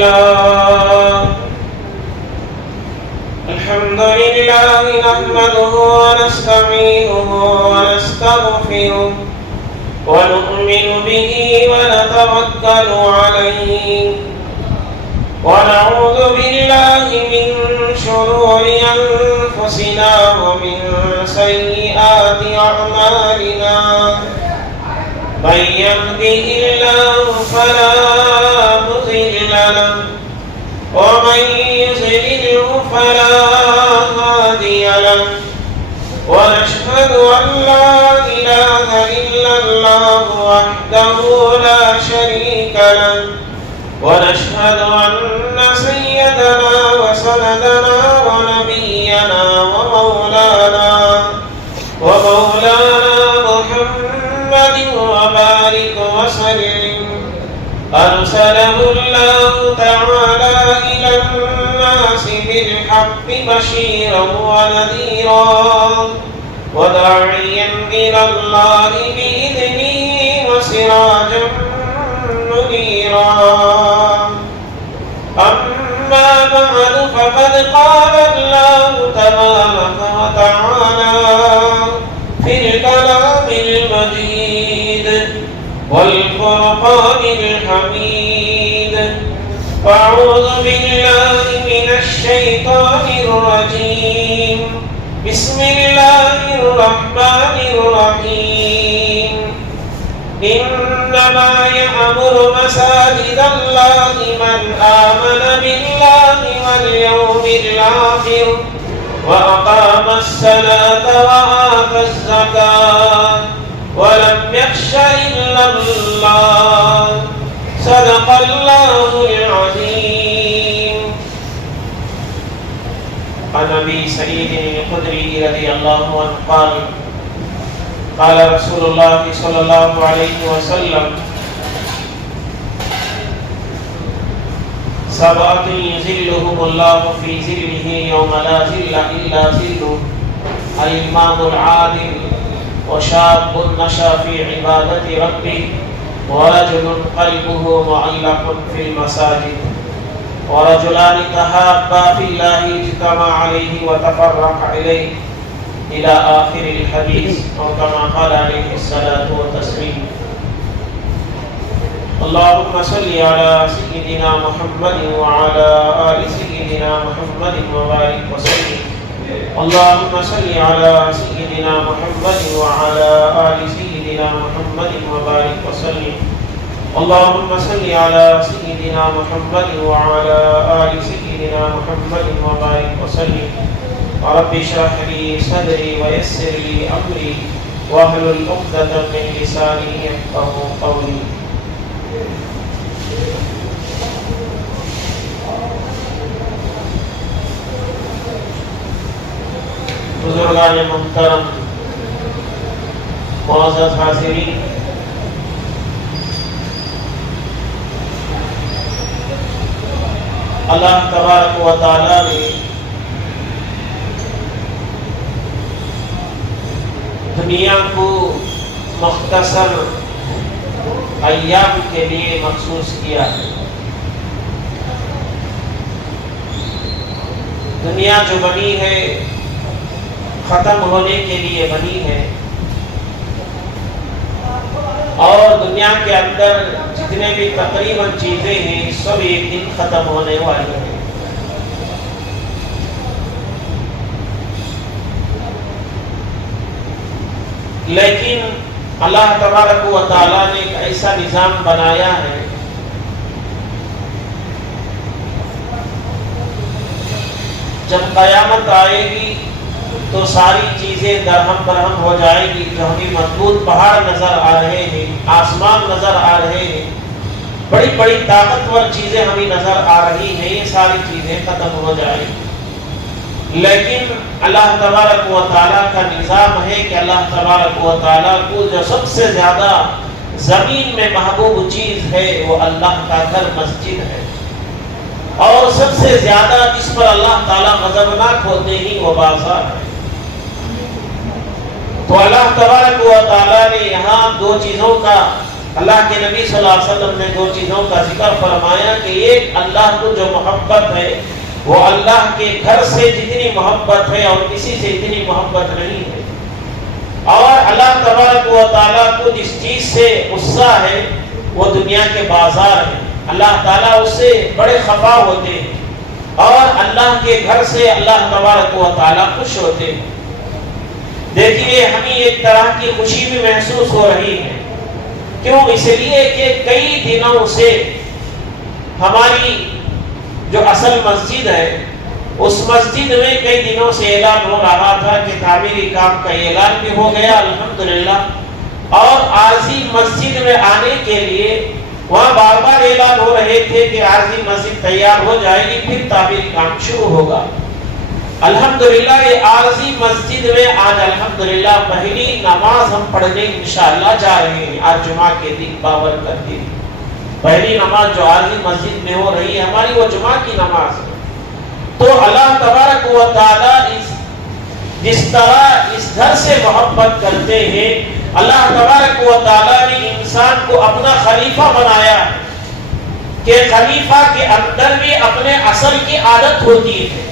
لله الحمد لله نحمده ونستعينه ونستغفره ونؤمن به ونتوكل عليه ونعوذ بالله من شرور أنفسنا ومن سيئات أعمالنا من يهده الله فلا مضل له ومن يضلله فلا هادي له ونشهد أن لا إله إلا الله وحده لا شريك له ونشهد أن سيدنا وسندنا ونبينا ومولانا محمد وبارك وسلم أرسله الله تعالى إلى الناس بالحق بشيرا ونذيرا وداعيا إلى الله بإذنه وسراجا منيرا أما بعد فقد قال الله تبارك وتعالى في الكلام المجيد والفرقان الحميد أعوذ بالله من الشيطان الرجيم بسم الله الرحمن الرحيم إنما يأمر مساجد الله من آمن بالله واليوم الآخر وأقام الصلاة وآتى الزكاة ولم يخش إلا الله صدق الله العظيم. عن أبي سعيد الخدري رضي الله عنه قال قال رسول الله صلى الله عليه وسلم سبعة يظلهم الله في ظله يوم لا ظل إلا ظله الإمام العادل وشاب نشأ في عبادة ربه ورجل قلبه معلق في المساجد ورجلان تحابا في الله اجتمع عليه وتفرق إليه إلى آخر الحديث أو كما قال عليه الصلاة والتسليم. اللهم صل على سيدنا محمد وعلى آل سيدنا محمد وبارك وسلم. اللهم صل على سيدنا محمد وعلى آل سيدنا محمد وبارك وسلم. اللهم صل على سيدنا محمد وعلى آل سيدنا محمد وبارك وسلم. رب اشرح لي صدري ويسر لي أمري واحلل عقدة من لساني يفقهوا قولي. بزرگان محترم، معزز حاضرین، اللہ تبارک و تعالی نے دنیا کو مختصر ایام کے لیے مخصوص کیا ہے. دنیا جو بنی ہے ختم ہونے کے لیے بنی ہے، اور دنیا کے اندر جتنے بھی تقریباً چیزیں ہیں سب ایک دن ختم ہونے والی ہیں. لیکن اللہ تبارک و تعالیٰ نے ایک ایسا نظام بنایا ہے جب قیامت آئے گی تو ساری چیزیں درہم برہم ہو جائے گی. جو ہمیں مضبوط پہاڑ نظر آ رہے ہیں، آسمان نظر آ رہے ہیں، بڑی بڑی طاقتور چیزیں ہمیں نظر آ رہی ہیں، یہ ساری چیزیں ختم ہو جائیں گی. لیکن اللہ تبارک و تعالیٰ کا نظام ہے کہ اللہ تبارک و تعالیٰ کو جو سب سے زیادہ زمین میں محبوب چیز ہے وہ اللہ کا گھر مسجد ہے، اور سب سے زیادہ جس پر اللہ تعالیٰ غضبناک ہوتے ہیں وہ بازار ہے. تو اللہ تبارک و تعالیٰ نے یہاں دو چیزوں کا اللہ کے نبی صلی اللہ علیہ وسلم نے دو چیزوں کا ذکر فرمایا کہ ایک اللہ کو جو محبت ہے وہ اللہ کے گھر سے جتنی محبت ہے اور کسی سے اتنی محبت نہیں ہے، اور اللہ تبارک و تعالیٰ کو جس چیز سے غصہ ہے وہ دنیا کے بازار ہیں، اللہ تعالیٰ اس سے بڑے خفا ہوتے ہیں، اور اللہ کے گھر سے اللہ تبارک و تعالیٰ خوش ہوتے ہیں۔ دیکھیے ہمیں ایک طرح کی خوشی بھی محسوس ہو رہی ہے، کیوں؟ اس لیے کہ کئی دنوں سے ہماری جو اصل مسجد ہے اس مسجد میں کئی دنوں سے اعلان ہو رہا تھا کہ تعمیری کام کا اعلان بھی ہو گیا الحمدللہ، اور عارضی مسجد میں آنے کے لیے وہاں بار بار اعلان ہو رہے تھے کہ عارضی مسجد تیار ہو جائے گی پھر تعمیری کام شروع ہوگا۔ الحمدللہ یہ عارضی مسجد میں آج الحمدللہ پہلی نماز ہم پڑھنے انشاءاللہ جا رہے ہیں۔ آج جمعہ کے دن بابرکت دن پہلی نماز جو عارضی مسجد میں ہو رہی ہے ہماری وہ جمعہ کی نماز ہے۔ تو اللہ تبارک و تعالی جس طرح اس گھر سے محبت کرتے ہیں، اللہ تبارک و تعالی نے انسان کو اپنا خلیفہ بنایا ہے کہ خلیفہ کے اندر بھی اپنے اصل کی عادت ہوتی ہے،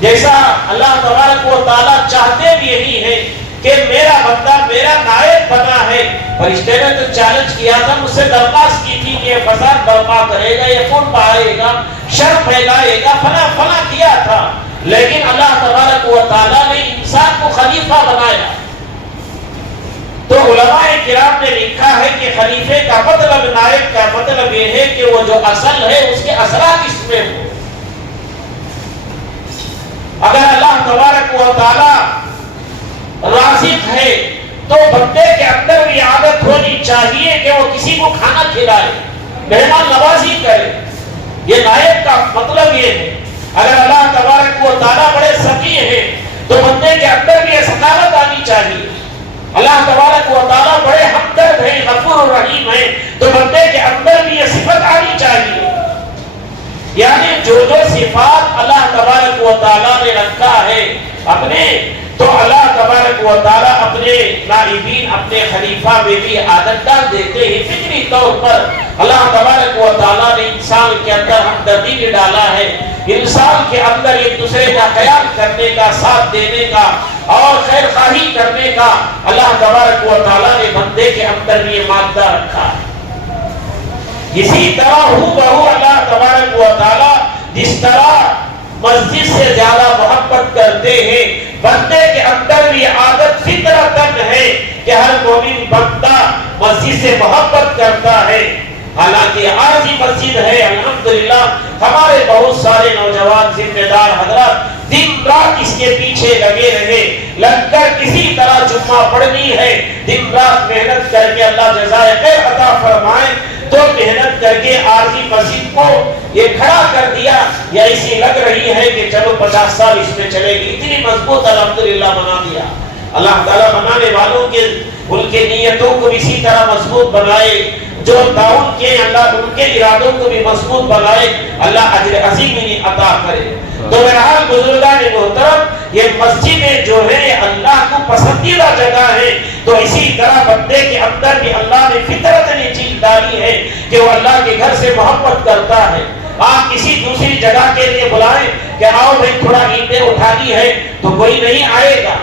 جیسا اللہ تبارک و تعالی چاہتے بھی یہی ہے کہ میرا بندہ میرا نائب بنا ہے۔ فرشتے نے تو چیلنج کیا تھا، مجھ سے درخواست کی تھی کہ یہ فساد برپا کرے گا، یہ خون بہائے گا، شر پھیلائے گا، فلاں فلاں کیا تھا، لیکن اللہ تبارک و تعالی نے انسان کو خلیفہ بنایا۔ تو علماء کرام نے لکھا ہے کہ خلیفے کا مطلب، نائب کا مطلب یہ ہے کہ وہ جو اصل ہے اس کے اثرات اس میں ہو۔ اگر اللہ تبارک و تعالی رازق ہے تو بندے کے اندر بھی عادت ہونی چاہیے کہ وہ کسی کو کھانا کھلائے، مہمان نوازی کرے۔ یہ نائب کا مطلب یہ ہے۔ اگر اللہ تبارک و تعالی بڑے سخی ہیں تو بندے کے اندر بھی یہ سخاوت آنی چاہیے۔ اللہ تبارک و تعالی بڑے ہمدرد ہیں، غفور الرحیم ہیں، تو بندے کے اندر بھی یہ صفت آنی چاہیے۔ یعنی جو جو صفات اللہ تبارک و تعالیٰ نے رکھا ہے اپنے، تو اللہ تبارک و تعالیٰ اپنے نائبین، اپنے خلیفہ میں بھی عادت ڈال دیتے ہیں۔ فطری طور پر اللہ تبارک و تعالیٰ نے انسان کے اندر ہمدردی بھی ڈالا ہے، انسان کے اندر ایک دوسرے کا خیال کرنے کا، ساتھ دینے کا اور خیر خواہی کرنے کا اللہ تبارک و تعالیٰ نے بندے کے اندر بھی یہ مادہ رکھا ہے۔ اسی طرح ہو بہو اللہ تبارک و تعالی جس طرح مسجد سے زیادہ محبت کرتے ہیں، بندے کے اندر بھی عادت فطرتاً ہے کہ ہر مومن بندہ مسجد سے محبت کرتا ہے۔ حالانکہ عارضی مسجد ہے، الحمدللہ ہمارے بہت سارے نوجوان ذمہ دار حضرات دن رات اس کے پیچھے لگے رہے، لگ کر کسی طرح جمعہ پڑھنی ہے، دن رات محنت کر کے اللہ جزائے خیر عطا فرمائے، تو محنت کر کے عارضی مسجد کو یہ کھڑا کر دیا، یا ایسی لگ رہی ہے کہ چلو 50 سال اس میں چلے گی، اتنی مضبوط الحمدللہ بنا دیا۔ اللہ تعالیٰ بنانے والوں کے ان کے نیتوں کو اسی طرح مضبوط بنائے، جو تعاون کیے اللہ ان کے ارادوں کو بھی مضبوط بنائے، اللہ اجر عظیم عطا کرے۔ تو بہرحال بزرگان محترم، یہ مسجدیں جو ہے اللہ کو پسندیدہ جگہ ہے، تو اسی طرح بندے کے اندر بھی اللہ نے فطرت نے چیز ڈالی ہے کہ وہ اللہ کے گھر سے محبت کرتا ہے۔ آپ کسی دوسری جگہ کے لیے بلائیں کہ آؤ بھائی تھوڑا اینٹیں اٹھانی ہے تو کوئی نہیں آئے گا،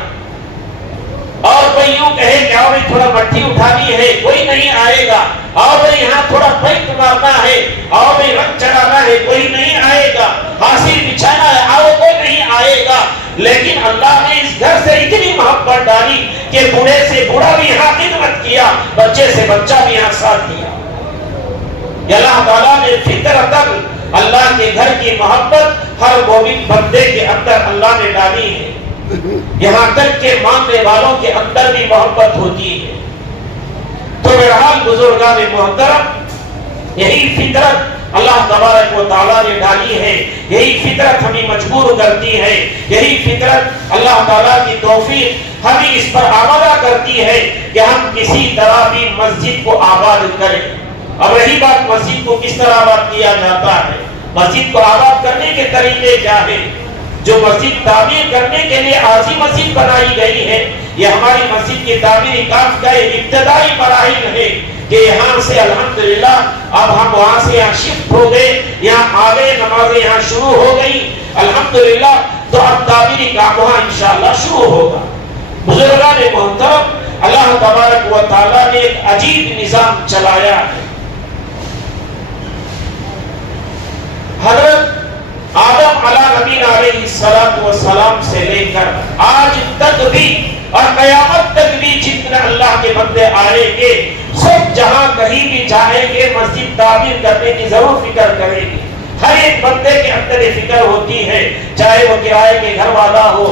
اور کوئی یوں کہے کہ آؤ بھائی تھوڑا مٹی اٹھانی ہے، کوئی نہیں آئے گا، آؤ بھائی یہاں تھوڑا پینٹ مارنا ہے، آؤ بھائی رنگ چڑھانا ہے، کوئی نہیں آئے گا، حاصل بچھانا ہے، آؤ کوئی نہیں آئے گا۔ لیکن اللہ نے اس گھر سے اتنی محبت ڈالی کہ بوڑھے سے بوڑھا بھی یہاں خدمت کیا، بچے سے بچہ بھی یہاں ساتھ دیا۔ اللہ تعالیٰ نے فطرتاً اللہ کے گھر کی محبت ہر مومن بندے کے اندر اللہ نے ڈالی ہے، یہاں تک کہ ماننے والوں کے اندر بھی محبت ہوتی ہے۔ تو بہرحال بزرگان محترم، یہی فطرت اللہ تبارک و تعالیٰ نے ڈالی ہے، یہی فطرت ہمیں مجبور کرتی ہے، یہی فطرت اللہ تعالیٰ کی توفیق ہمیں اس پر آمادہ کرتی ہے کہ ہم کسی طرح بھی مسجد کو آباد کریں۔ اب رہی بات مسجد کو کس طرح آباد کیا جاتا ہے، مسجد کو آباد کرنے کے طریقے کیا ہیں؟ جو مسجد تعمیر کرنے کے لیے عارضی مسجد بنائی گئی ہے، یہ ہماری مسجد کی تعمیری کام کا ایک ابتدائی مراحل ہے۔ کہ یہاں سے الحمدللہ اب ہم وہاں سے یہاں شفٹ ہو گئے، یہاں آ گئے، نمازیں یہاں شروع ہو گئی الحمدللہ، تو اب تعمیری کام وہاں انشاءاللہ شروع ہوگا۔ بزرگان محترم، اللہ تبارک و تعالیٰ نے ایک عجیب نظام چلایا ہے۔ حضرت آدم علیہ نبینا علیہ السلام سے لے کر آج تک بھی اور قیامت تک بھی جتنے اللہ کے بندے آئیں گے، سب جہاں کہیں بھی جائیں گے مسجد تعمیر کرنے کی ضرور فکر کریں گے۔ ہر ایک بندے کے اندر یہ فکر ہوتی ہے، چاہے وہ کرائے کے گھر والا ہو،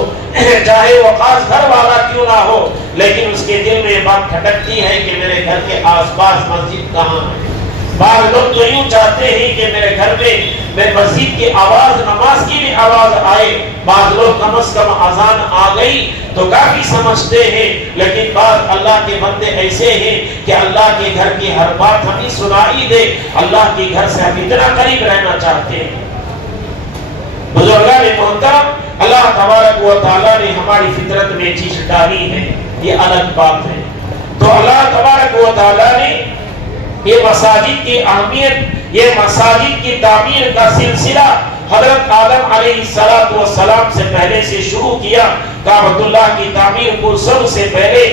چاہے وہ خاص گھر والا کیوں نہ ہو، لیکن اس کے دل میں یہ بات کھٹکتی ہے کہ میرے گھر کے آس پاس مسجد کہاں ہے۔ بعض لوگ تو یوں چاہتے ہیں کہ میرے گھر میں مسجد کی آواز، نماز کی بھی آواز آئے۔ بعض لوگ کم از کم اذان آ گئی تو کافی سمجھتے ہیں، لیکن بعض اللہ کے بندے ایسے ہیں کہ اللہ کے گھر کی ہر بات ہمیں سنائی دے، اللہ کے گھر سے ہم اتنا قریب رہنا چاہتے ہیں۔ بزرگان محترم، اللہ تبارک و تعالیٰ نے ہماری فطرت میں چیز ڈالی ہے، یہ الگ بات ہے۔ تو اللہ تبارک و تعالیٰ نے یہ مساجد کی اہمیت، یہ مساجد کی تعمیر کا سلسلہ حضرت آدم علیہ السلام سے پہلے سے شروع کیا۔ کعبۃ اللہ کی تعمیر کو سب سے پہلے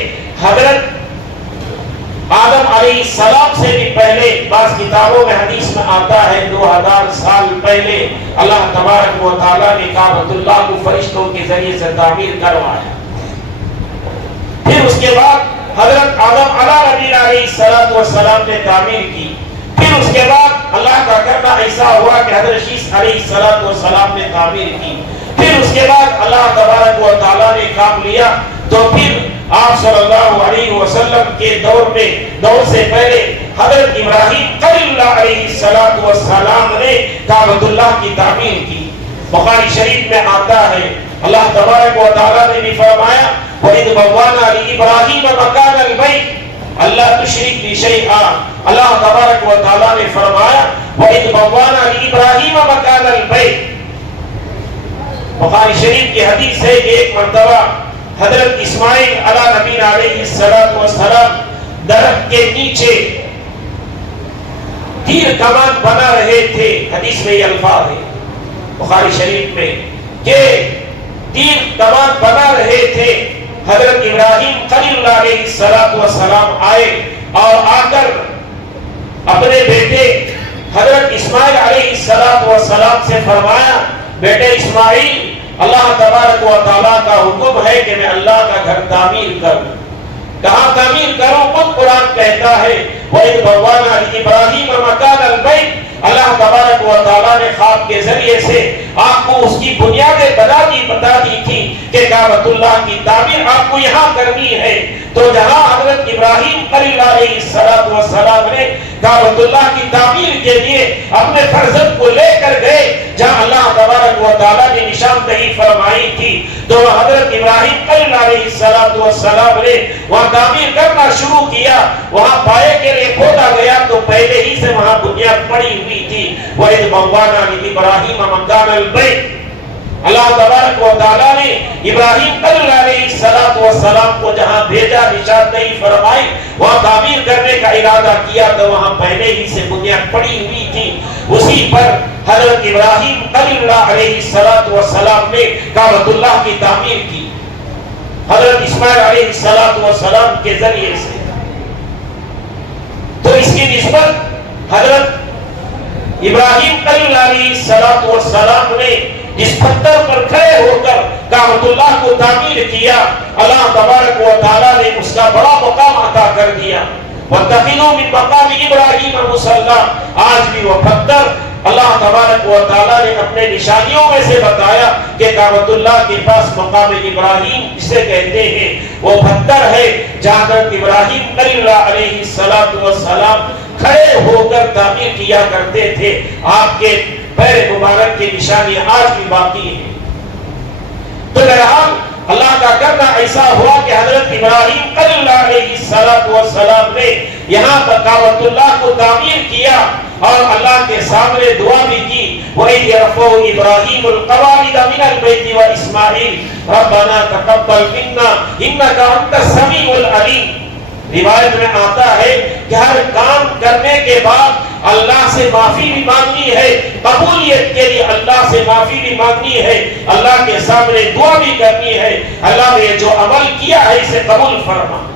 حضرت آدم علیہ السلام سے بھی پہلے، بعض کتابوں میں حدیث میں آتا ہے 2000 سال پہلے اللہ تبارک و تعالیٰ نے کعبۃ اللہ کو فرشتوں کے ذریعے سے تعمیر کروایا۔ پھر اس کے بعد حضرت آدم علیہ السلام نے تعمیر کی۔ پھر اس کے بعد اللہ کا کرنا ایسا ہوا کہ حضرت شیس علیہ السلام نے تعمیر کی۔ پھر اس کے بعد اللہ تبارک و تعالیٰ نے کام لیا، تو پھر آپ صلی اللہ علیہ وسلم کے دور سے پہلے حضرت ابراہیم خلیل اللہ علیہ السلام نے کعبۃ اللہ کی تعمیر کی۔ بخاری شریف میں آتا ہے اللہ تبارک و تعالیٰ نے بھی فرمایا وَإِذْ بَوَّأْنَا لِإِبْرَاهِيمَ مَكَانَ الْبَيْتِ اللہ تشرک بِی شَیْئًا، اللہ تبارک و تعالیٰ نے فرمایا وَإِذْ بَوَّأْنَا لِإِبْرَاهِيمَ مَكَانَ الْبَيْتِ۔ بخاری شریف کی حدیث ہے کہ ایک مرتبہ حضرت اسماعیل علیہ نبینا علیہ السلام درخت کے نیچے تیر کمان بنا رہے تھے۔ حدیث میں یہ الفاظ ہے بخاری شریف میں کہ تیر کمان بنا رہے تھے۔ حضرت ابراہیم خلیل اللہ علیہ السلام آئے اور آ کر اپنے بیٹے حضرت اسماعیل علیہ السلام سے فرمایا بیٹے اسماعیل، اللہ تبارک و تعالیٰ کا حکم ہے کہ میں اللہ کا گھر تعمیر کروں۔ کہاں تعمیر کروں؟ خود قرآن کہتا ہے وَإِذْ بَوَّأْنَا لِإِبْرَاهِيمَ مَكَانَ الْبَيْتِ اللہ تبارک و تعالیٰ نے خواب کے ذریعے سے آپ کو اس کی بنیادیں بتا دی تھی کہ کعبۃ اللہ کی تعمیر آپ کو یہاں کرنی ہے۔ تو جہاں حضرت ابراہیم خلیل علیہ السلام نے کعبۃ اللہ کی تعمیر کے لیے اپنے فرزند کو لے کر گئے، جہاں اللہ تبارک و تعالیٰ نے نشاندہی فرمائی تھی، تو حضرت ابراہیم خلیل علیہ السلام نے وہاں تعمیر کرنا شروع کیا۔ وہاں پائے کے لیے کھودا گیا تو پہلے ہی سے وہاں بنیاد پڑی ہوئی تھی۔ وَإِذْ بَوَّأْنَا لِإِبْرَاهِيمَ مَكَانَ الْبَيْتِ اللہ تبارک و تعالیٰ نے ابراہیم خلیل علیہ السلام کو جہاں بھیجا، نشاندہی فرمائی، وہاں تعمیر کرنے کا ارادہ کیا تو وہاں پہلے ہی سے بنیاد پڑی ہوئی تھی۔ اسی پر حضرت ابراہیم خلیل علیہ السلام نے کعبۃ اللہ کی تعمیر کی حضرت اسماعیل علیہ السلام کے ذریعے سے۔ تو اس کی نسبت حضرت ابراہیم خلیل علیہ السلام نے جس پتھر پر کھڑے ہو کر کعبۃ اللہ کو تعمیر کیا، اللہ تبارک و تعالیٰ نے اس کا بڑا مقام عطا کر دیا۔ وَاتَّخِذُوا مِن مَّقَامِ إِبْرَاهِيمَ مُصَلًّى آج بھی وہ پتھر اللہ تبارک و تعالیٰ نے اپنے نشانیوں میں سے بتایا کہ کعبۃ اللہ کے پاس مقام ابراہیم جسے کہتے ہیں وہ پتھر ہے جہاں حضرت ابراہیم خلیل علیہ السلام کھڑے ہو کر تعمیر کیا کرتے تھے۔ آپ کے پیر مبارک کی نشانی آج بھی باقی ہے۔ تو بہرحال اللہ کا کرنا ایسا ہوا کہ حضرت ابراہیم خلیل علیہ السلام نے یہاں پر کعبۃ اللہ کو تعمیر کیا اور اللہ کے سامنے دعا بھی کی وَإِذْ يَرْفَعُ إِبْرَاهِيمُ الْقَوَاعِدَ مِنَ الْبَيْتِ وَإِسْمَاعِيلُ رَبَّنَا تَقَبَّلْ مِنَّا إِنَّكَ أَنْتَ السَّمِيعُ الْعَلِيمُ روایت میں آتا ہے کہ ہر کام کرنے کے بعد اللہ سے معافی بھی مانگنی ہے، قبولیت کے لیے اللہ سے معافی بھی مانگنی ہے، اللہ کے سامنے دعا بھی کرنی ہے، اللہ نے جو عمل کیا ہے اسے قبول فرما۔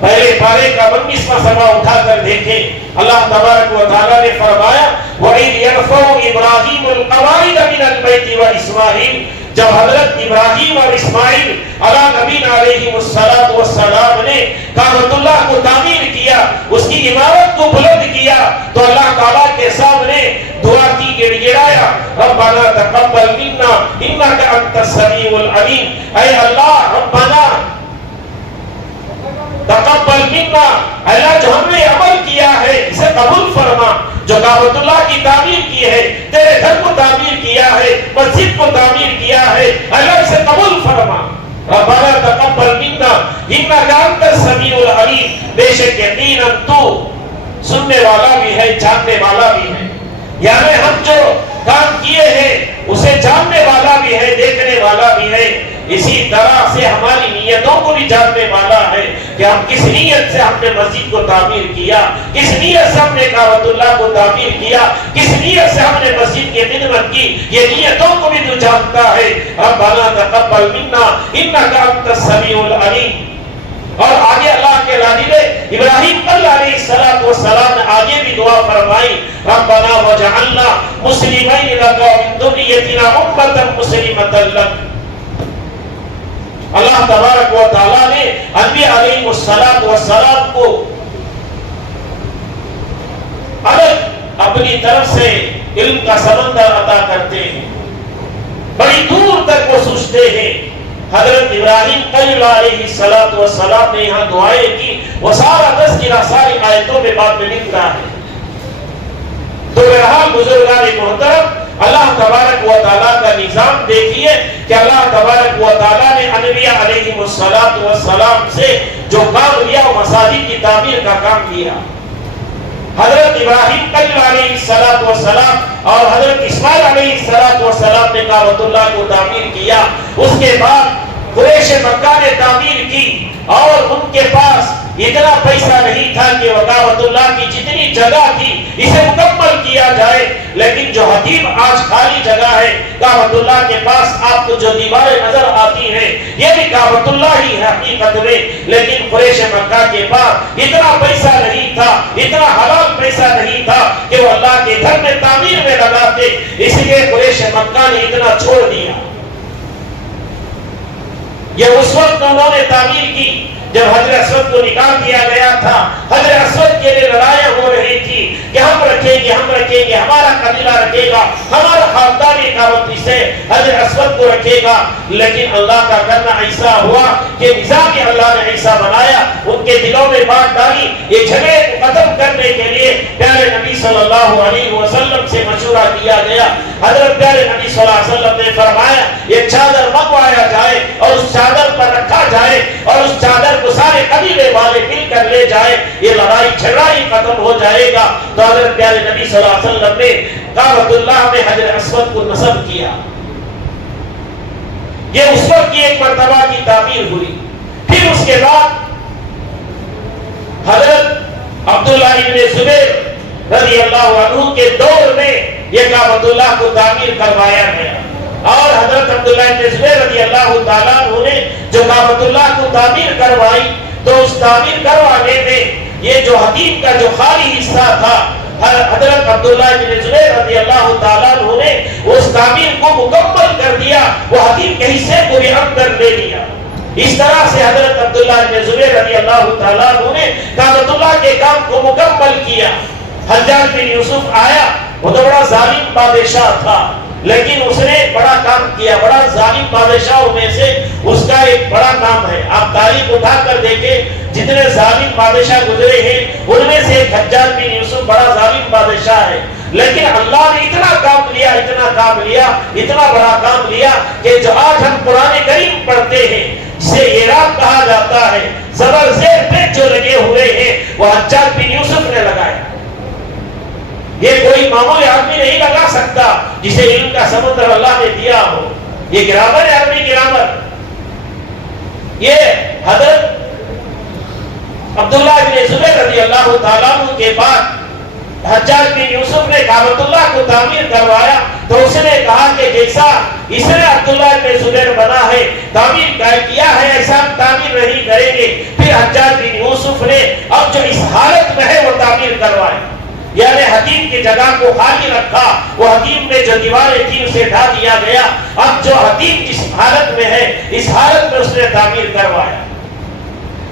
پہلے پارے کا 19واں صفحہ اٹھا کر دیکھیں، اللہ تبارک و تعالی نے فرمایا وَإِذْ يَرْفَعُ إِبْرَاهِيمُ الْقَوَاعِدَ مِنَ الْبَيْتِ وَإِسْمَاعِيلُ، جب حضرت ابراہیم اور اسماعیل علی نبینا علیہ السلام نے کعبۃ اللہ کو تعمیر کیا، اس کی عمارت کو بلند کیا، تو اللہ تعالیٰ کے سامنے دعا کی، گڑ گڑایا، ربنا تقبل منا انک انت السمیع العلیم، اے اللہ ربنا تقبل منا، اللہ جو ہم نے عمل کیا ہے اسے قبول فرما، جو کعبۃ اللہ کی تعمیر کی ہے، تیرے گھر کو تعمیر کیا ہے، مسجد کو تعمیر کیا ہے، اللہ اسے قبول فرما۔ ربنا تقبل منا انک انت السمیع العلیم، بے شک یقیناً تو سننے والا بھی ہے، جاننے والا بھی ہے، یعنی ہم جو کام کیے ہیں اسے جاننے والا بھی ہے، دیکھنے والا بھی ہے، اسی طرح سے ہماری نیتوں کو بھی جاننے والا ہے کہ ہم کس نیت سے ہم نے مسجد کو تعمیر کیا، کس نیت سے ہم نے کعبۃ اللہ کو تعمیر کیا، کس نیت سے ہم نے مسجد کی خدمت کی، یہ نیتوں کو بھی تو جانتا ہے۔ ربنا تقبل منا انک انت السمیع العلیم۔ اور آگے اللہ کے لاڈلے ابراہیم علیہ السلام نے آگے بھی دعا فرمائی، ربنا وجعلنا مسلمین لک ومن ذریتنا امۃ مسلمۃ لک۔ اللہ تبارک و تعالیٰ نے انبیاء علیہ السلام کو الگ اپنی طرف سے علم کا سمندر عطا کرتے ہیں، بڑی دور تک وہ سوچتے ہیں۔ حضرت ابراہیم خلیل علیہ السلام نے یہاں دعائیں کی، وہ سارا تذکرہ ساری آیتوں میں بعد میں لکھتا ہے۔ تو بہرحال بزرگان محترم، اللہ تبارک و تعالیٰ کا نظام دیکھیے کہ اللہ تبارک و تعالیٰ نے انبیاء علیہ السلام سے جو کام لیا وہ مساجد کی تعمیر کا کام کیا۔ حضرت ابراہیم خلیل علیہ السلام اور حضرت اسماعیل علیہ السلام نے کعبۃ اللہ کو تعمیر کیا۔ اس کے بعد قریش مکہ نے تعمیر کی، اور ان کے پاس اتنا پیسہ نہیں تھا کہ وہ کعبۃ اللہ کی جتنی جگہ تھی اسے مکمل کیا جائے، لیکن جو حدیب آج خالی جگہ ہے کعبۃ اللہ کے پاس، آپ کو جو دیواریں نظر آتی ہیں یہ بھی کعبۃ اللہ ہی ہے حقیقت میں، لیکن قریش مکہ کے پاس اتنا پیسہ نہیں تھا، اتنا حلال پیسہ نہیں تھا کہ وہ اللہ کے گھر میں تعمیر میں لگاتے، اس لیے قریش مکہ نے اتنا چھوڑ دیا۔ یہ اس وقت انہوں نے تعمیر کی جب حجر اسود کو نکال دیا گیا تھا، حجر اسود کے لیے لڑائیاں ہو رہی تھی کہ ہم رکھیں گے، ہمارا قبیلہ رکھے گا، ہمارا خاندان اقامت سے حجر اسود کو رکھے گا، لیکن اللہ کا کرنا ایسا ہوا کہ نظام اللہ نے ایسا بنایا، ان کے دلوں میں بات ڈالی، یہ جھگڑے کو ختم کرنے کے لیے پیارے نبی صلی اللہ علیہ وسلم سے مشورہ کیا گیا۔ حضرت پیارے نبی صلی اللہ علیہ وسلم نے فرمایا یہ چادر منگوایا جائے اور اس چادر پر رکھا جائے اور اس چادر کو سارے قبیلے والے مل کر لے جائے، یہ لڑائی جھگڑا ہی ختم ہو جائے گا۔ تو حضرت پیارے نبی صلی اللہ علیہ وسلم نے کعبۃ اللہ میں حجر اسود کو نصب کیا۔ یہ اس وقت کی ایک مرتبہ کی تعمیر ہوئی۔ پھر اس کے بعد حضرت عبداللہ ابن زبیر رضی اللہ عنہ کے دور میں یہ کعبۃ اللہ کو تعمیر کروایا گیا، اور حضرت عبداللہ ابن زبیر رضی اللہ تعالیٰ عنہ نے جو کعبۃ اللہ کو تعمیر کروائی، تو اس تعمیر کروانے میں یہ جو حدیب کا جو خالی حصہ تھا، حضرت عبداللہ ابن زبیر رضی اللہ تعالیٰ عنہ نے اس تعمیر کو مکمل کر دیا، وہ حدیب کے حصے کو بھی اندر لے لیا۔ اس طرح سے حضرت عبداللہ ابن زبیر رضی اللہ تعالیٰ عنہ نے کعبۃ اللہ کے کام کو مکمل کیا۔ حجاج بن یوسف آیا، وہ تو بڑا ظالم بادشاہ تھا، لیکن اس نے بڑا کام کیا، بڑا ظالم بادشاہوں میں سے اس کا ایک بڑا کام ہے۔ آپ تاریخ اٹھا کر دیکھیں، جتنے ظالم بادشاہ گزرے ہیں ان میں سے ایک حجاج بن یوسف بڑا ظالم بادشاہ ہے، لیکن اللہ نے اتنا کام لیا، اتنا بڑا کام لیا کہ جو آج ہم قرآن کریم پڑھتے ہیں جسے اعراب کہا جاتا ہے، زبر زیر پہ جو لگے ہوئے ہیں وہ حجاج بن یوسف نے لگائے۔ یہ کوئی معمولی آدمی نہیں لگا سکتا جسے علم کا سمندر اللہ نے دیا ہو۔ یہ گرامر ہے، عربی گرامر۔ یہ حضرت عبداللہ بن زبیر رضی اللہ تعالیٰ عنہ کے بعد حجاج بن یوسف نے کعبۃ اللہ کو تعمیر کروایا تو اس نے کہا کہ جیسا اس نے عبداللہ بن زبیر بنا ہے تعمیر کیا ہے ایسا ہم تعمیر نہیں کریں گے. پھر حجاج بن یوسف نے اب جو اس حالت میں ہے وہ تعمیر کروائی، یعنی حتیم کی جگہ کو خالی رکھا، وہ حتیم میں جو دیواریں تھی اسے ڈھا دیا گیا. اب جو حتیم جس حالت میں ہے اس حالت میں اس نے تعمیر کروایا.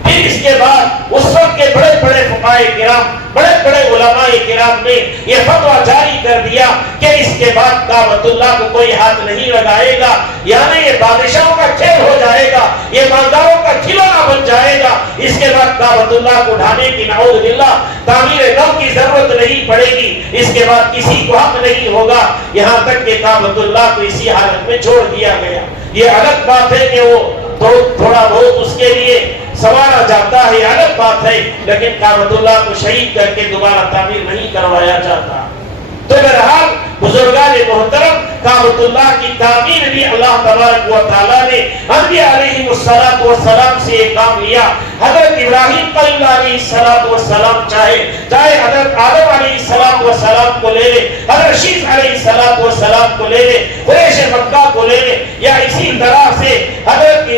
پھر اس کے بعد اس وقت کے بڑے بڑے فقہاء کرام، بڑے بڑے علماء کرام نے یہ فتویٰ جاری کر دیا کہ اس کے بعد کعبۃ اللہ کو کوئی ہاتھ نہیں لگائے گا، یعنی یہ بادشاہوں کا کھیل ہو جائے گا، یہ مالداروں کا کھلونا بن جائے گا. اس کے بعد کعبۃ اللہ کو ڈھانے کی نعوذ باللہ تعمیر نو کی ضرورت نہیں پڑے گی، اس کے بعد کسی کو حق نہیں ہوگا. یہاں تک کہ کعبۃ اللہ کو اسی حالت میں چھوڑ دیا گیا. یہ الگ بات ہے کہ وہ تھوڑا بہت اس کے لیے سنوارا جاتا ہے، الگ بات ہے، لیکن کعبۃ اللہ کو شہید کر کے دوبارہ تعمیر نہیں کروایا جاتا. تو بہرحال بزرگان محترم کعبۃ اللہ کی تعمیر بھی اللہ تبارک و تعالیٰ نے انبیاء علیہ السلام سے یہ کام لیا. حضرت ابراہیم خلیل علیہ السلام چاہے حضرت آدم علیہ السلام کو لے لے، حضرت شیس علیہ السلام کو لے لے، قریش مکہ کو لے لے، یا اسی طرح سے حضرت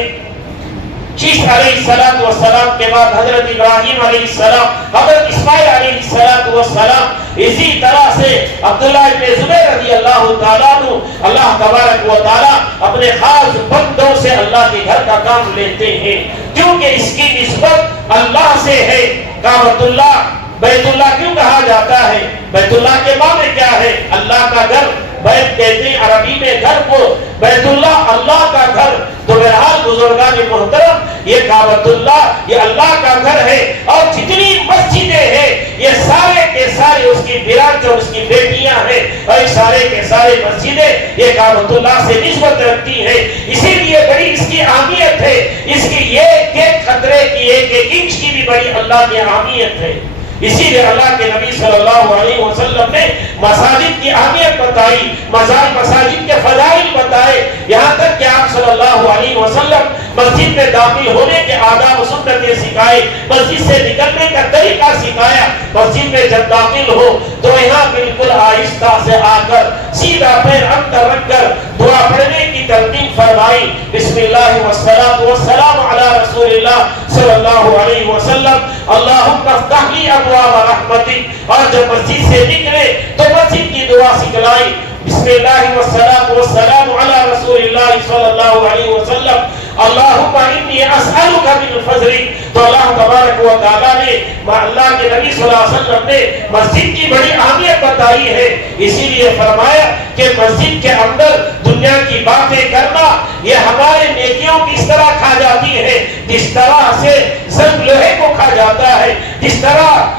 شیس علیہ السلام کے بعد حضرت ابراہیم علیہ السلام، حضرت اسماعیل علیہ السلام، اسی طرح سے عبداللہ بن زبیر رضی اللہ تعالیٰ عنہ، اللہ تبارک و تعالیٰ اپنے خاص بندوں سے اللہ کے گھر کا کام لیتے ہیں کیونکہ اس کی نسبت اللہ سے ہے. کعبۃ اللہ بیت اللہ کیوں کہا جاتا ہے؟ بیت اللہ کے معنی کیا ہے؟ اللہ کا گھر. بیت کہتے ہیں عربی میں گھر کو، بیت اللہ اللہ کا گھر. تو بہرحال بزرگان محترم یہ کعبۃ اللہ یہ اللہ کا گھر ہے، اور جتنی مسجدیں ہیں یہ سارے کے سارے اس کی برانچ اور اس کی بیٹیاں ہیں، اور سارے کے سارے مسجدیں یہ کعبۃ اللہ سے نسبت رکھتی ہیں. اسی لیے بڑی اس کی اہمیت ہے، اس کی ایک ایک خطرے کی ایک ایک انچ کی بھی بڑی اللہ کی اہمیت ہے. اسی لیے اللہ کے نبی صلی اللہ علیہ وسلم نے مساجد کی اہمیت بتائی، مساجد کے فضائل بتائے، یہاں تک کہ آپ صلی اللہ علیہ وسلم مسجد میں داخل ہونے کے آداب و سنتیں سکھائے، مسجد سے نکلنے کا طریقہ سکھایا. مسجد میں جب داخل ہو تو یہاں بالکل آہستہ سے آ کر سیدھا پیر اندر رکھ کر دعا پڑھنے کی تلقین فرمائی. بسم اللہ والصلاۃ والسلام علی رسول اللہ صلی اللہ علیہ وسلم. اللہم افتح لی ابواب رحمتک. اور جب مسجد سے نکلے تو مسجد کی دعا سکھلائی. بسم اللہ والصلاۃ والسلام علی رسول اللہ صلی اللہ علیہ وسلم. اللہم انی اسألک من فضلک. تو اللہ تبارک و تعالیٰ نے اللہ کے نبی صلی اللہ علیہ وسلم نے مسجد کی بڑی اہمیت بتائی ہے. اسی لیے فرمایا کہ مسجد کے اندر دنیا کی باتیں کرنا یہ ہمارے نیکیوں کی اس طرح کھا جاتی ہے جس طرح سے زنگ لوہے کو کھا جاتا ہے، جس طرح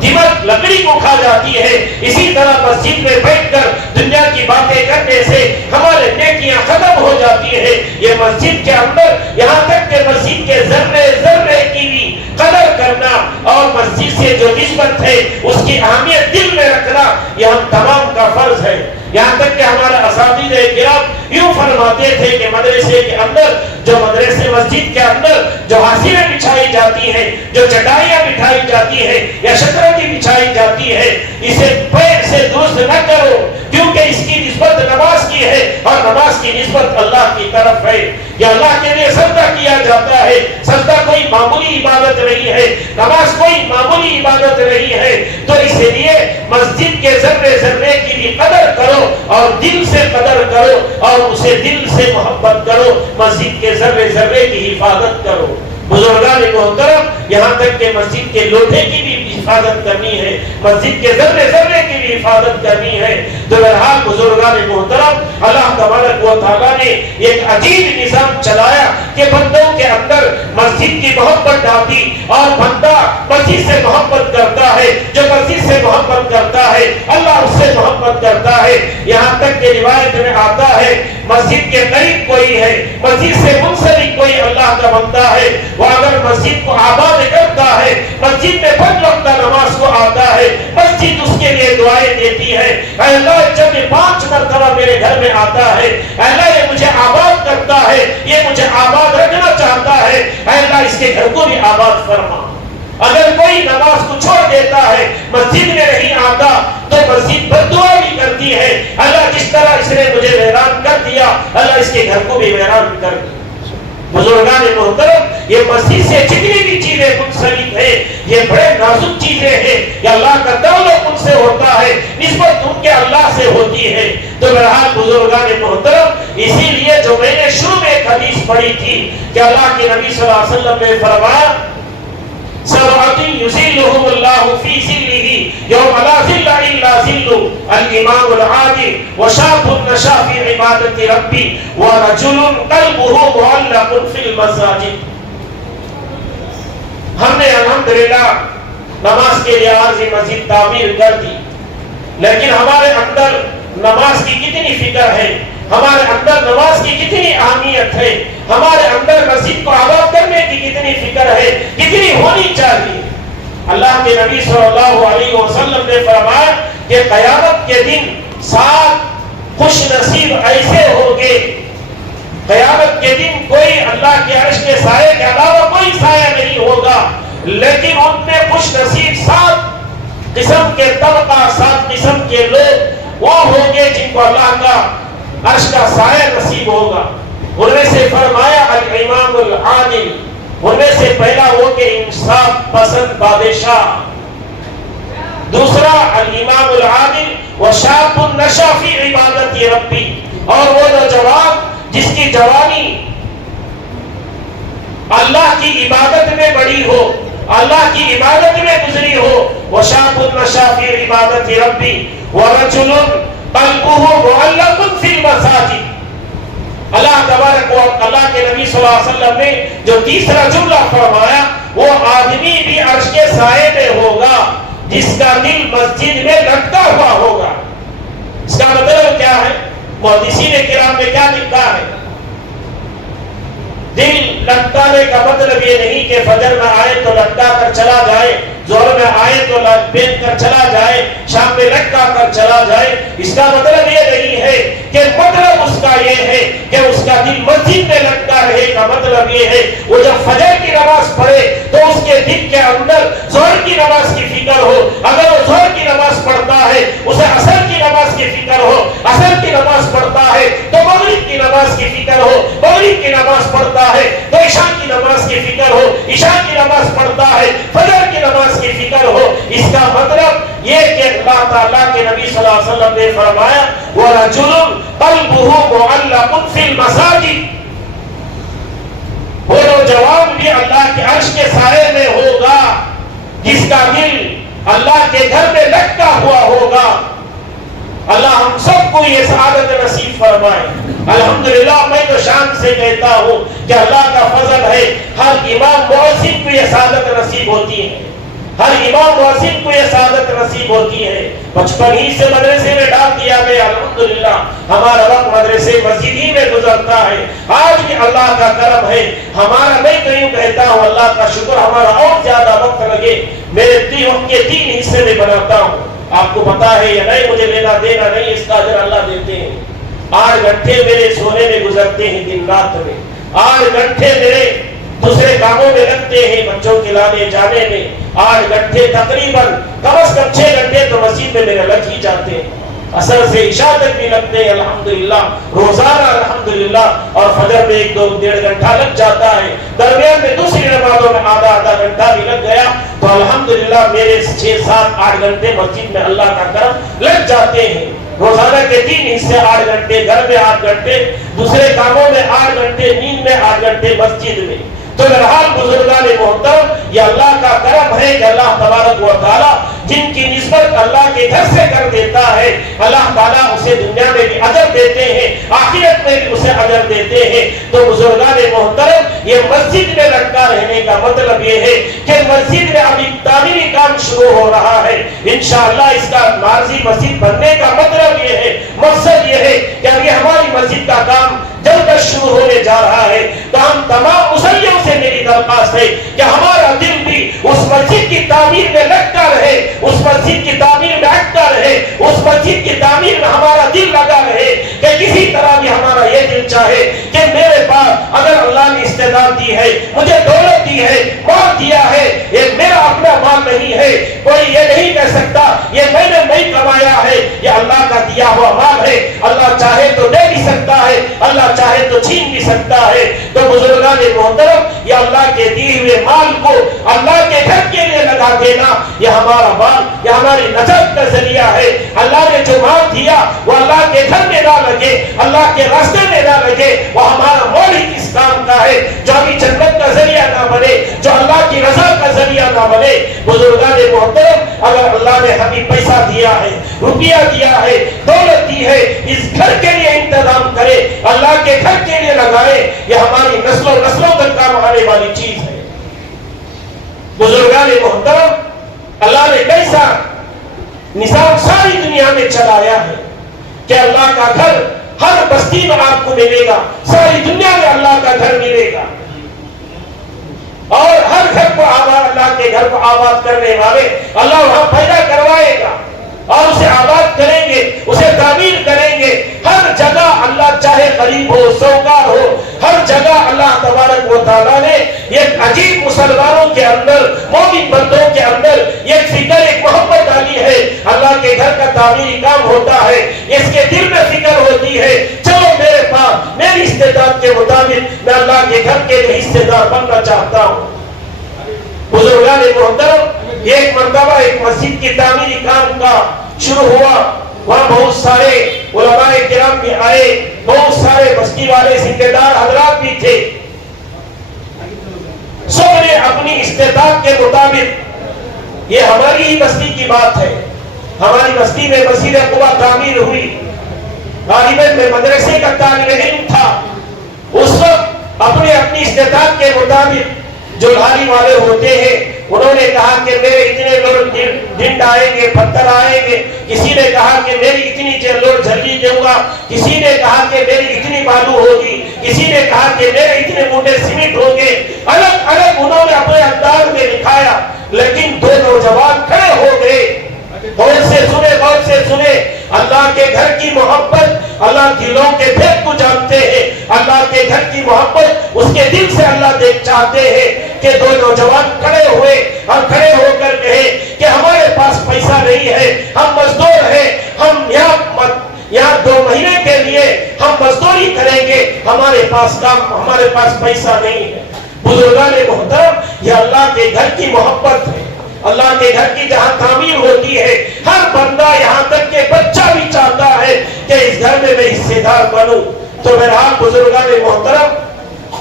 دیمک لکڑی کو کھا جاتی ہے. اسی طرح مسجد میں بیٹھ کر دنیا کی باتیں کرنے سے ہمارے نیکیاں ختم ہو جاتی ہے. یہ مسجد کے اندر یہاں تک کہ مسجد کے ذرے ذرے کی بھی قدر کرنا اور مسجد سے جو نسبت ہے اس کی اہمیت دل میں رکھنا یہ ہم تمام کا فرض ہے. یہاں تک کہ ہمارے اساتذہ کرام یوں فرماتے تھے کہ مدرسے کے اندر مدرسے مسجد کے اندر جو حاصلیں بچھائی جاتی ہیں، جو چٹائیاں بچھائی جاتی ہیں یا شطرنجی بچھائی جاتی ہے، اسے پیر سے درست نہ کرو کیونکہ اس کی نسبت نماز کی ہے اور نماز کی نسبت اللہ کی طرف ہے. یا اللہ کے لیے سجدہ کیا جاتا ہے. سجدہ کوئی معمولی عبادت نہیں ہے، نماز کوئی معمولی عبادت نہیں ہے. تو اس لیے مسجد کے ذرے ذرے کی بھی قدر کرو اور دل سے قدر کرو اور اسے دل سے محبت کرو. مسجد کے ذرے ذرے کی حفاظت کرو. بزرگان محترم یہاں تک کہ مسجد کے لوٹے کی بھی حفاظت کرنی ہے، مسجد کے ذرے ذرے کی بھی حفاظت کرنی ہے. تو بہرحال بزرگان محترم اللہ تبارک و تعالیٰ نے ایک عجیب نظام چلایا کہ بندوں کے اندر مسجد کی محبت ڈالتی اور بندہ مسجد سے محبت کرتا ہے. جو مسجد سے محبت کرتا ہے اللہ اس سے محبت کرتا ہے. یہاں تک کہ روایت میں آتا ہے مسجد کے قریب کوئی ہے، مسجد سے منسلک کوئی اللہ کا بندہ ہے، وہ اگر مسجد کو آباد کرتا ہے، مسجد میں 5 وقت نماز کو آتا ہے، مسجد اس کے لیے دعائیں دیتی ہے. اے اللہ جب یہ 5 مرتبہ میرے گھر میں آتا ہے، اے اللہ یہ مجھے آباد کرتا ہے، یہ مجھے آباد رکھنا چاہتا ہے، اے اللہ اس کے گھر کو بھی آباد فرما. اگر کوئی نماز کو چھوڑ دیتا ہے، مسجد میں نہیں آتا، تو مسجد بددعا بھی کرتی ہے، اللہ جس طرح اس نے مجھے ویران کر دیا، اللہ اس کے گھر کو بھی ویران کر دیا۔ بزرگان محترم، یہ مسجد سے جتنی بھی چیزیں منسلک ہیں، یہ بڑے نازک چیزیں ہیں، یہ اللہ کا تعلق ان سے ہوتا ہے، نسبت ان کے اللہ سے ہوتی ہے۔ تو بہرحال بزرگان محترم، اسی لیے جو میں نے شروع میں ایک حدیث پڑھی تھی کہ اللہ کے نبی صلی اللہ علیہ وسلم نے فرمایا سبعۃ یظلھم اللہ فی ظلہ یوم لا ظل الا ظلہ، الامام العادل وشاب نشا فی عبادۃ ربی ورجل قلبہ معلق فی المساجد۔ ہم نے الحمدللہ نماز کے لیے عارضی مسجد تعمیر کر دی، لیکن ہمارے اندر نماز کی کتنی فکر ہے، ہمارے اندر نماز کی کتنی اہمیت ہے، ہمارے اندر مسجد کو آباد کرنے کی کتنی فکر ہے، کتنی ہونی چاہیے۔ اللہ کے نبی صلی اللہ علیہ وسلم نے فرمایا کہ قیامت کے دن 7 خوش نصیب ایسے ہوں گے، قیامت کے دن کوئی اللہ کے عرش کے سائے کے علاوہ کوئی سایہ نہیں ہوگا، لیکن ان میں خوش نصیب 7 قسم کے طبقہ، 7 قسم کے لوگ وہ ہوں گے جن کو اللہ کا عرش کا سایہ نصیب ہوگا۔ ان میں سے فرمایا الامام العادل، ان میں سے پہلا وہ کہ انصاف پسند بادشاہ، دوسرا الامام العادل وشاب نشا فی عبادت ربی، اور وہ نوجوان جس کی جوانی اللہ کی عبادت میں بڑی ہو، اللہ کی عبادت میں گزری ہو، وشاب نشا فی عبادت ربی ورجل قلبہ معلق فی المساجد۔ اللہ تبارک و اللہ کے نبی صلی اللہ علیہ وسلم نے جو تیسرا جملہ فرمایا، وہ آدمی بھی عرش کے سائے میں ہوگا جس کا دل مسجد میں لٹکا ہوا ہوگا۔ اس کا مطلب کیا ہے؟ محدثین کرام میں کیا لکھا ہے؟ دل لٹکانے کا مطلب یہ نہیں کہ فجر میں آئے تو لٹکا کر چلا جائے، ظہر میں آئے تو بیٹھ کر چلا جائے، شام میں لٹکا کر چلا جائے۔ اس کا مطلب یہ نہیں ہے کہ مطلب اس کا یہ ہے کہ اس کا دل مسجد میں لٹکا رہے کا مطلب یہ ہے وہ جب فجر کی نماز پڑھے تو اس کے دل کے اندر ظہر کی نماز کی فکر ہو، اگر وہ ظہر کی نماز پڑھتا ہے اسے عصر کی نماز کی فکر ہو، عصر کی نماز پڑھتا ہے تو مغرب کی نماز کی فکر ہو، مغرب کی نماز پڑھتا ہے تو عشاء کی نماز کی فکر ہو، عشاء کی نماز پڑھتا ہے فجر کی نماز کی فکر ہو۔ اس کا مطلب یہ کہ اللہ تعالیٰ کے نبی صلی اللہ علیہ وسلم نے فرمایا وَرَجُلٌ قَلْبُهُ مُعَلَّقٌ فِي الْمَسَاجِدِ، وہ نوجوان بھی اللہ کے عرش کے سائے میں ہوگا جس کا دل اللہ کے گھر میں لٹکا ہوا ہوگا۔ اللہ ہم سب کو یہ سعادت نصیب فرمائے۔ الحمدللہ میں تو شان سے کہتا ہوں کہ اللہ کا فضل ہے، ہر امام مؤذن کو یہ سعادت نصیب ہوتی ہے، ہر امام مؤذن کو یہ سعادت نصیب ہوتی ہے۔ بچپن ہی سے مدرسے میں ڈال دیا گیا، الحمدللہ ہمارا وقت مدرسے مسجد ہی میں گزرتا ہے۔ آج بھی اللہ کا کرم ہے ہمارا، میں کہیں کہتا ہوں اللہ کا شکر ہمارا اور زیادہ وقت لگے، میرے وقت کے 3 حصے میں بناتا ہوں۔ آپ کو پتا ہے یا نہیں مجھے لینا دینا نہیں، اس کا اجر اللہ دیتے ہیں۔ 8 گھنٹے میرے سونے میں گزرتے ہیں دن رات میں، 8 گھنٹے میرے دوسرے کاموں میں لگتے ہیں، بچوں کے لانے جانے میں 8 گھنٹے تقریباً، کم از کم 6 گھنٹے تو مسجد میں میرے لگ ہی جاتے ہیں، عصر سے عشاء تک بھی لگتے ہیں الحمدللہ روزانہ الحمدللہ، اور فجر میں 1-2-1.5 گھنٹہ لگ جاتا ہے، درمیان میں دوسری نمازوں میں آدھا گھنٹہ بھی لگ گیا تو الحمدللہ میرے 6-7-8 گھنٹے مسجد میں اللہ کا کرم لگ جاتے ہیں۔ روزانہ کے 3 حصے 8 گھنٹے، گھر میں 8 گھنٹے، دوسرے کاموں میں 8 گھنٹے، نیند میں 8 گھنٹے، مسجد میں۔ تو بہرحال بزرگان محترم، یہ اللہ کا کرم ہے کہ اللہ تبارک و تعالی جن کی نسبت اللہ کے گھر سے کر دیتا ہے، اللہ تعالیٰ اسے دنیا میں بھی اجر دیتے ہیں، آخرت میں بھی اسے اجر دیتے ہیں۔ تو بزرگان محترم، یہ مسجد میں لٹکا رہنے کا مطلب یہ ہے کہ مسجد میں ابھی تعمیری کام شروع ہو رہا ہے، انشاءاللہ اس کا عارضی مسجد بننے کا مطلب یہ ہے، مقصد یہ ہے کہ ابھی ہماری مسجد کا کام جلد شروع ہونے جا رہا ہے۔ تو ہم تمام مسلموں سے میری درخواست ہے کہ ہمارا دل بھی اس مسجد کی تعمیر میں لگتا رہے، اس مسجد کی تعمیر میں اٹکا رہے، اس مسجد کی تعمیر میں ہمارا دل لگا رہے، کہ کسی طرح بھی ہمارا یہ دل چاہے کہ میرے پاس اگر اللہ نے استعداد دی ہے، مجھے دولت دی دی ہے، مال دیا ہے، یہ میرا اپنا مال نہیں ہے، کوئی یہ نہیں کہہ سکتا یہ میں نے نہیں کمایا ہے، یہ اللہ کا دیا ہوا مال ہے، اللہ چاہے تو دے بھی سکتا ہے، اللہ چاہے تو چھین بھی سکتا ہے۔ تو بزرگان محترم، یہ اللہ کے دیے ہوئے مال کو اللہ کے گھر کے لیے لگا دینا، یہ ہمارا مال، یہ ہماری نجات کا ذریعہ ہے۔ اللہ نے جو مال دیا وہ اللہ کے گھر میں نہ لگے، اللہ کے راستے میں نہ لگے، وہ ہمارا مولی کس کام کا ہے؟ جو ابھی جنت کا ذریعہ نہ بنے، جو اللہ کی رضا کا ذریعہ نہ بنے۔ بزرگان محترم، اگر اللہ نے ہمیں پیسہ دیا ہے، روپیہ دیا ہے، دولت دی ہے، اس گھر کے لیے انتظام کرے، اللہ کے گھر کے لیے لگائے، یہ ہماری نسلوں نسلوں تک کام آنے والی چیز ہے۔ بزرگان محترم، اللہ نے کیسا نظام ساری دنیا میں چلایا ہے کہ اللہ کا گھر ہر بستی میں آپ کو ملے گا، ساری دنیا میں اللہ کا گھر ملے گا، اور ہر گھر کو آباد، اللہ کے گھر کو آباد کرنے والے اللہ وہاں پیدا کروائے گا اور اسے آباد کریں گے، اسے تعمیر کریں گے۔ ہر جگہ اللہ چاہے غریب ہو، سوکار ہو، ہر جگہ اللہ تبارک و تعالیٰ نے ایک عجیب مسلمانوں کے اندر، مومن بندوں کے اندر ایک فکر، ایک محبت ڈالی ہے۔ اللہ کے گھر کا تعمیری کام ہوتا ہے، اس کے دل میں فکر ہوتی ہے، چلو میرے پاس میری استعداد کے مطابق میں اللہ کے گھر کے لیے حصے دار بننا چاہتا ہوں۔ بزرگان محترم، ایک مرتبہ ایک مسجد کی تعمیری کام کا شروع ہوا، وہاں بہت سارے علماء کرام بھی آئے، بہت سارے بستی والے ذمہ دار حضرات بھی تھے، سب نے اپنی استعداد کے مطابق، یہ ہماری ہی بستی کی بات ہے، ہماری بستی میں مسجد قباء تعمیر ہوئی، غالباً میں مدرسے کا طالب علم تھا، اس وقت اپنے اپنی استعداد کے مطابق جو لاری والے ہوتے ہیں انہوں نے کہا کہ میرے اتنے لوڈ ڈنڈ آئیں گے، پتھر آئیں گے، کسی نے کہا کہ میری اتنی لوڈ جھلی دوں گا، کسی نے کہا کہ میری اتنی بالو ہوگی، کسی نے کہا کہ میرے اتنے موٹے سیمنٹ ہوں گے، الگ الگ انہوں نے اپنے انداز میں لکھایا، لیکن دو نوجوان کھڑے ہو گئے، غور سے سنے، غور سے سنے، اللہ کے گھر کی محبت، اللہ دلوں کے بھید کو جانتے ہیں، اللہ کے گھر کی محبت اس کے دل سے اللہ دیکھ چاہتے ہیں کہ دو نوجوان کھڑے ہوئے اور کھڑے ہو کر کہے کہ ہمارے پاس پیسہ نہیں ہے، ہم مزدور ہیں، ہم یہاں 2 مہینے کے لیے ہم مزدوری کریں گے، ہمارے پاس پیسہ نہیں ہے۔ بزرگان محترم، یہ اللہ کے گھر کی محبت ہے، اللہ کے گھر کی جہاں تعمیر ہوتی ہے، ہر بندہ یہاں تک کہ بچہ بھی چاہتا ہے کہ اس گھر میں حصے دار بنوں۔ تو بہرحال بزرگان محترم،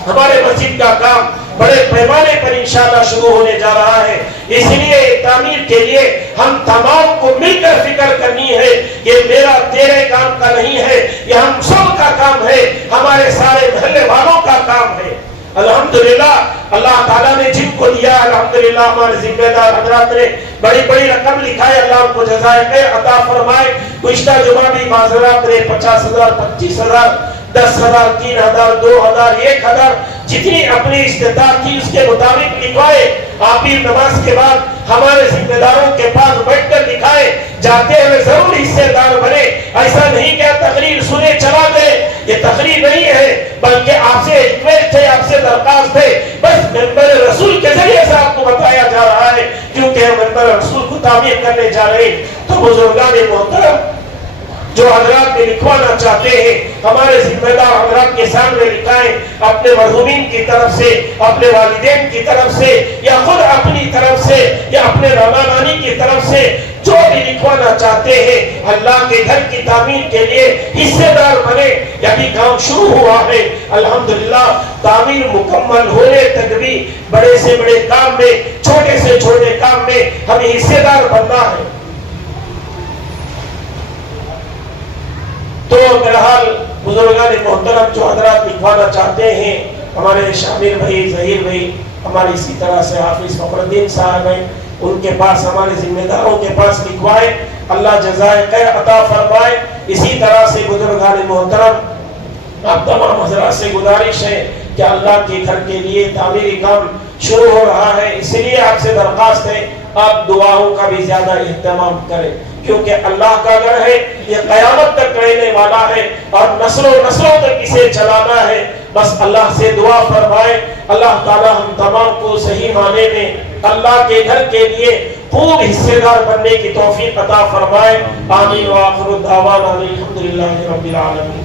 ہمارے مسجد کا کام بڑے پیمانے پر انشاءاللہ شروع ہونے جا رہا ہے، اس لیے تعمیر کے لیے ہم تمام کو مل کر فکر کرنی ہے، یہ میرا تیرے کام کا نہیں ہے، یہ ہم سب کا کام ہے، ہمارے سارے محلے والوں کا کام ہے۔ الحمدللہ اللہ تعالیٰ نے جن کو دیا، الحمدللہ ہمارے ذمہ دار حضرات نے بڑی بڑی رقم لکھائے، اللہ ان کو جزائے خیر عطا فرمائے۔ گزشتہ جمعہ بھی حضرات نے 50,000، 25,000، 10,000، 3,000، 2,000، 1,000 جتنی اپنی استطاعت تھی اس کے مطابق لکھوائے۔ آپ بھی نماز کے بعد ہمارے ذمہ داروں کے پاس بیٹھ کر لکھائے، جاتے ہوئے ضرور حصے دار بنے۔ ایسا نہیں کہ تقریر سنے چلا گئے، یہ تقریر نہیں ہے، بلکہ آپ سے ریکویسٹ ہے، آپ سے درخواست ہے، بس منبر رسول کے ذریعے سے آپ کو بتایا جا رہا ہے، کیونکہ ہم منبر رسول کو تعمیر کرنے جا رہے ہیں۔ تو بزرگان محترم، جو حضرات میں لکھوانا چاہتے ہیں ہمارے ذمہ دار حضرات کے سامنے لکھائیں، اپنے مرحومین کی طرف سے، اپنے والدین کی طرف سے، یا خود اپنی طرف سے، یا اپنے نانا نانی کی طرف سے، جو بھی لکھوانا چاہتے ہیں اللہ کے گھر کی تعمیر کے لیے حصے دار بنے۔ ابھی کام شروع ہوا ہے، الحمدللہ تعمیر مکمل ہونے تک بھی بڑے سے بڑے کام میں، چھوٹے سے چھوٹے کام میں ہمیں حصے دار بننا ہے۔ تو بہرحال بزرگان محترم، جو حضرات لکھوانا چاہتے ہیں، ہمارے شامل بھائی، ظہیر بھائی، ہمارے اسی طرح سے حافظ فخر الدین صاحب ہیں، ان کے پاس، ہمارے ذمہ داروں کے پاس لکھوائے، اللہ جزائے خیر عطا فرمائے۔ اسی طرح سے بزرگان محترم، آپ تمام حضرات سے گزارش ہے کہ اللہ کے گھر کے لیے تعمیری کام شروع ہو رہا ہے، اس لیے آپ سے درخواست ہے آپ دعاؤں کا بھی زیادہ اہتمام کریں، کیونکہ اللہ کا گھر ہے، یہ قیامت تک رہنے والا ہے اور نسلوں نسلوں تک اسے چلانا ہے۔ بس اللہ سے دعا فرمائے اللہ تعالی ہم تمام کو صحیح معنی میں اللہ کے گھر کے لیے خوب حصے دار بننے کی توفیق عطا فرمائے. آمین. وآخر دعوانا الحمدللہ رب العالمین.